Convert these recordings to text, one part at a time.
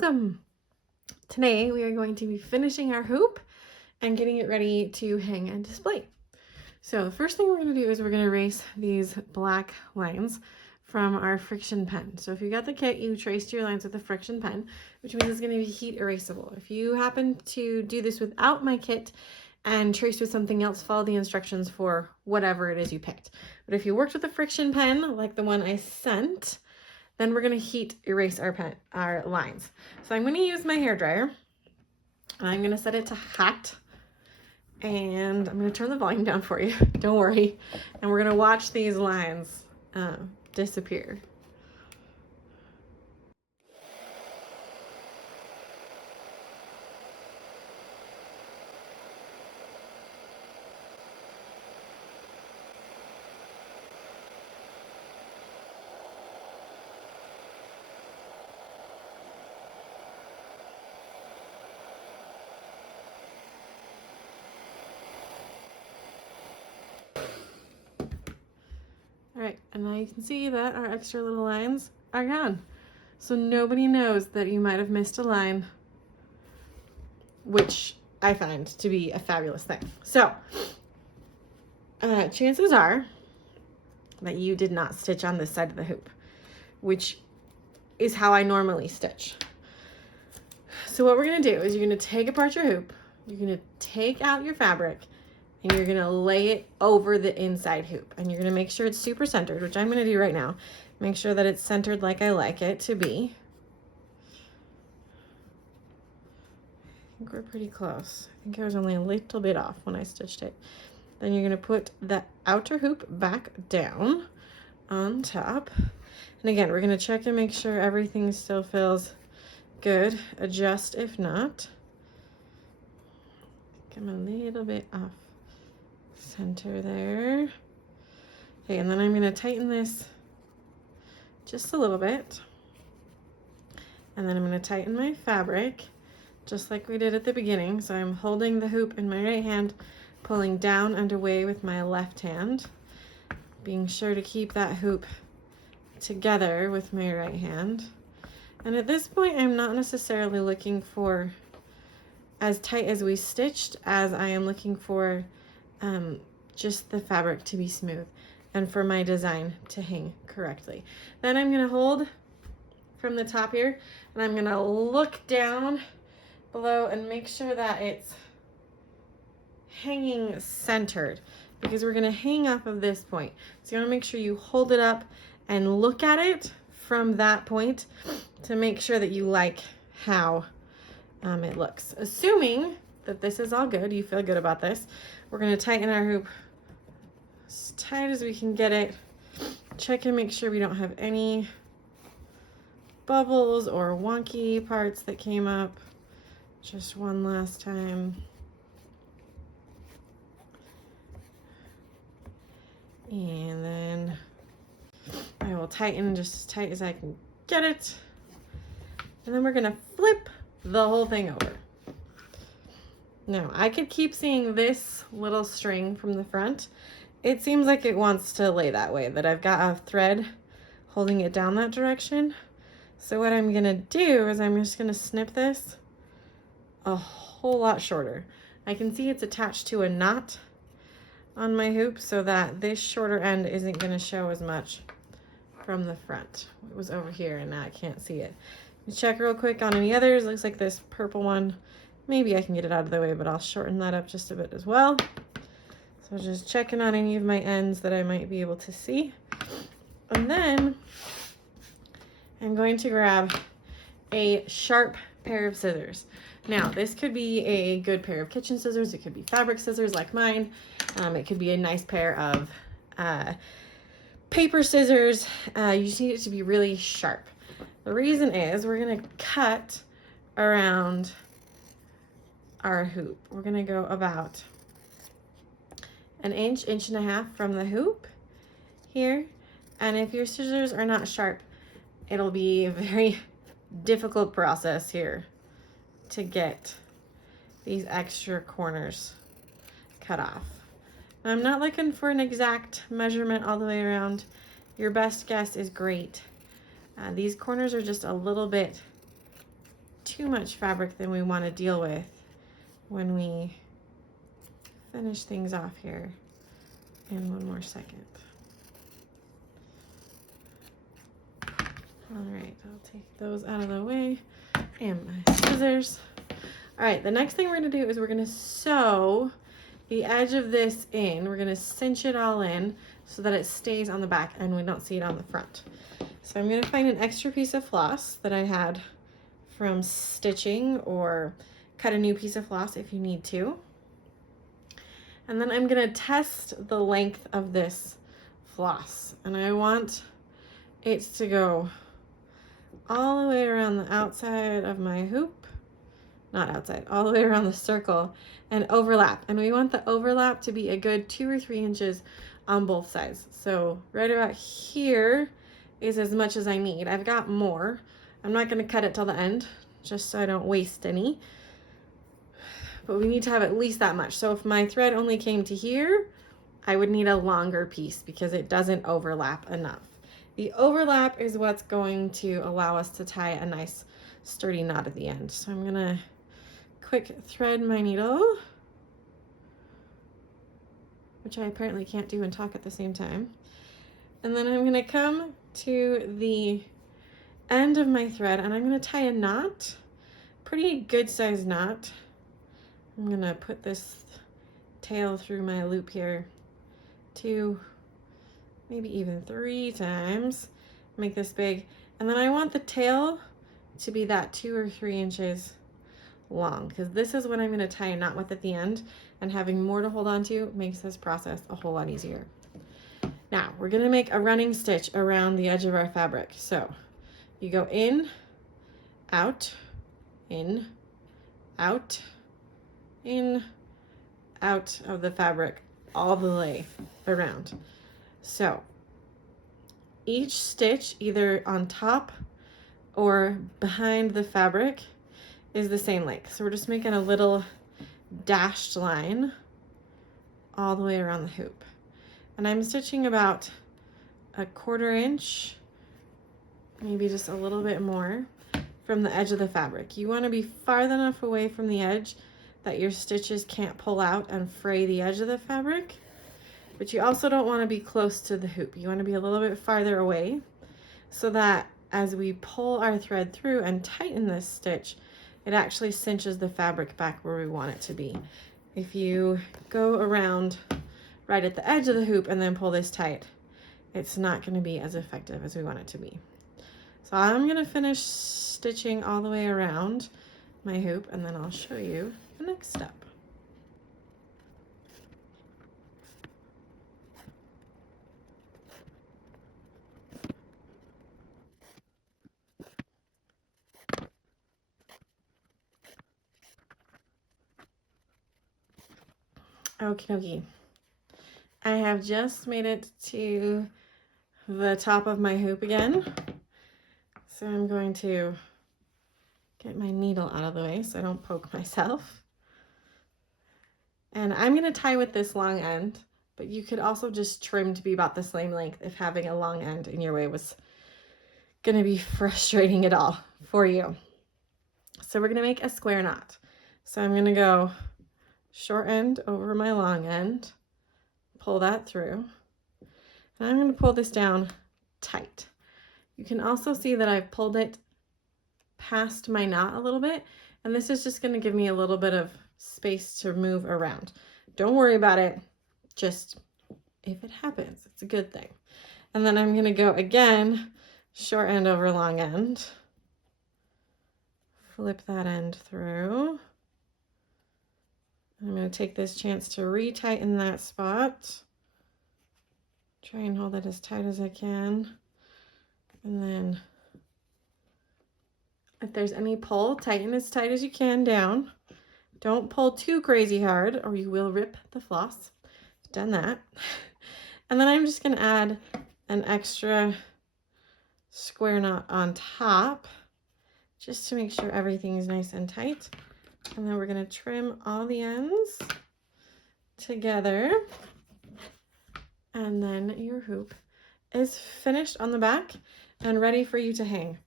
Welcome! Today we are going to be finishing our hoop and getting it ready to hang and display. So the first thing we're going to do is we're going to erase these black lines from our friction pen. So if you got the kit, you traced your lines with a friction pen, which means it's going to be heat erasable. If you happen to do this without my kit and traced with something else, follow the instructions for whatever it is you picked. But if you worked with a friction pen, like the one I sent, then we're going to heat erase our lines. So I'm going to use my hairdryer, and I'm going to set it to hot, and I'm going to turn the volume down for you. Don't worry. And we're going to watch these lines disappear. All right, and now you can see that our extra little lines are gone. So nobody knows that you might have missed a line, which I find to be a fabulous thing. So chances are that you did not stitch on this side of the hoop, which is how I normally stitch. So what we're gonna do is you're gonna take apart your hoop, you're gonna take out your fabric, and you're gonna lay it over the inside hoop, and you're gonna make sure it's super centered, which I'm gonna do right now. Make sure that it's centered like I like it to be. I think we're pretty close. I think I was only a little bit off when I stitched it. Then you're gonna put the outer hoop back down on top. And again, we're gonna check and make sure everything still feels good. Adjust if not. I'm a little bit off center there. Okay, and then I'm gonna tighten this just a little bit. And then I'm gonna tighten my fabric just like we did at the beginning. So I'm holding the hoop in my right hand, pulling down and away with my left hand, being sure to keep that hoop together with my right hand. And at this point, I'm not necessarily looking for as tight as we stitched as I am looking for just the fabric to be smooth and for my design to hang correctly. Then I'm going to hold from the top here, and I'm going to look down below and make sure that it's hanging centered, because we're going to hang off of this point. So you want to make sure you hold it up and look at it from that point to make sure that you like how it looks. Assuming that this is all good, you feel good about this, we're going to tighten our hoop as tight as we can get it. Check and make sure we don't have any bubbles or wonky parts that came up. Just one last time. And then I will tighten just as tight as I can get it. And then we're going to flip the whole thing over. Now, I could keep seeing this little string from the front. It seems like it wants to lay that way, that I've got a thread holding it down that direction. So what I'm gonna do is I'm just gonna snip this a whole lot shorter. I can see it's attached to a knot on my hoop, so that this shorter end isn't gonna show as much from the front. It was over here and now I can't see it. Check real quick on any others. Looks like this purple one, maybe I can get it out of the way, but I'll shorten that up just a bit as well. So just checking on any of my ends that I might be able to see. And then I'm going to grab a sharp pair of scissors. Now, this could be a good pair of kitchen scissors. It could be fabric scissors like mine. It could be a nice pair of paper scissors. You just need it to be really sharp. The reason is we're going to cut around our hoop. We're going to go about an inch, inch and a half from the hoop here. And if your scissors are not sharp, it'll be a very difficult process here to get these extra corners cut off. I'm not looking for an exact measurement all the way around. Your best guess is great. These corners are just a little bit too much fabric than we want to deal with when we finish things off here in one more second. All right, I'll take those out of the way and my scissors. All right, the next thing we're gonna do is we're gonna sew the edge of this in. We're gonna cinch it all in so that it stays on the back and we don't see it on the front. So I'm gonna find an extra piece of floss that I had from stitching, or cut a new piece of floss if you need to. And then I'm gonna test the length of this floss. And I want it to go all the way around the outside of my hoop, not outside, all the way around the circle and overlap. And we want the overlap to be a good 2 or 3 inches on both sides. So right about here is as much as I need. I've got more. I'm not gonna cut it till the end, just so I don't waste any. But we need to have at least that much. So if my thread only came to here, I would need a longer piece because it doesn't overlap enough. The overlap is what's going to allow us to tie a nice sturdy knot at the end. So I'm gonna quick thread my needle, which I apparently can't do and talk at the same time. And then I'm gonna come to the end of my thread and I'm gonna tie a knot, pretty good sized knot. I'm gonna put this tail through my loop here 2, maybe even 3 times, make this big. And then I want the tail to be that 2 or 3 inches long, because this is what I'm going to tie a knot with at the end, and having more to hold on to makes this process a whole lot easier. Now we're going to make a running stitch around the edge of our fabric. So you go in, out, in, out, in, out of the fabric all the way around. So each stitch, either on top or behind the fabric, is the same length. So we're just making a little dashed line all the way around the hoop. And I'm stitching about a 1/4 inch, maybe just a little bit more, from the edge of the fabric. You want to be far enough away from the edge that your stitches can't pull out and fray the edge of the fabric, but you also don't want to be close to the hoop. You want to be a little bit farther away so that as we pull our thread through and tighten this stitch, it actually cinches the fabric back where we want it to be. If you go around right at the edge of the hoop and then pull this tight, it's not going to be as effective as we want it to be. So I'm going to finish stitching all the way around my hoop and then I'll show you the next step. Okie dokie. I have just made it to the top of my hoop again. So I'm going to get my needle out of the way so I don't poke myself. And I'm going to tie with this long end, but you could also just trim to be about the same length if having a long end in your way was going to be frustrating at all for you. So we're going to make a square knot. So I'm going to go short end over my long end, pull that through, and I'm going to pull this down tight. You can also see that I've pulled it past my knot a little bit, and this is just going to give me a little bit of space to move around. Don't worry about it, just if it happens, it's a good thing. And then I'm going to go again, short end over long end, flip that end through. I'm going to take this chance to retighten that spot. Try and hold it as tight as I can. And then if there's any pull, tighten as tight as you can down. Don't pull too crazy hard or you will rip the floss. I've done that. And then I'm just going to add an extra square knot on top just to make sure everything's nice and tight. And then we're going to trim all the ends together. And then your hoop is finished on the back and ready for you to hang.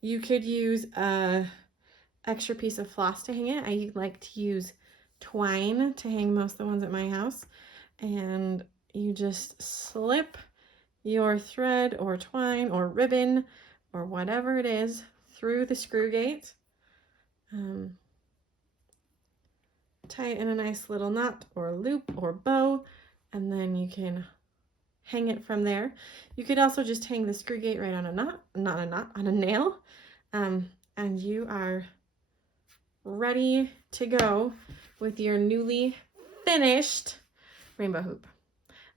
You could use a extra piece of floss to hang it. I like to use twine to hang most of the ones at my house. And you just slip your thread or twine or ribbon or whatever it is through the screw gate. Tie it in a nice little knot or loop or bow, and then you can hang it from there. You could also just hang the screw gate right on a knot, not a knot, on a nail, and you are ready to go with your newly finished rainbow hoop.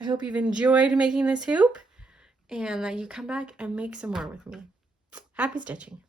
I hope you've enjoyed making this hoop and that you come back and make some more with me. Happy stitching!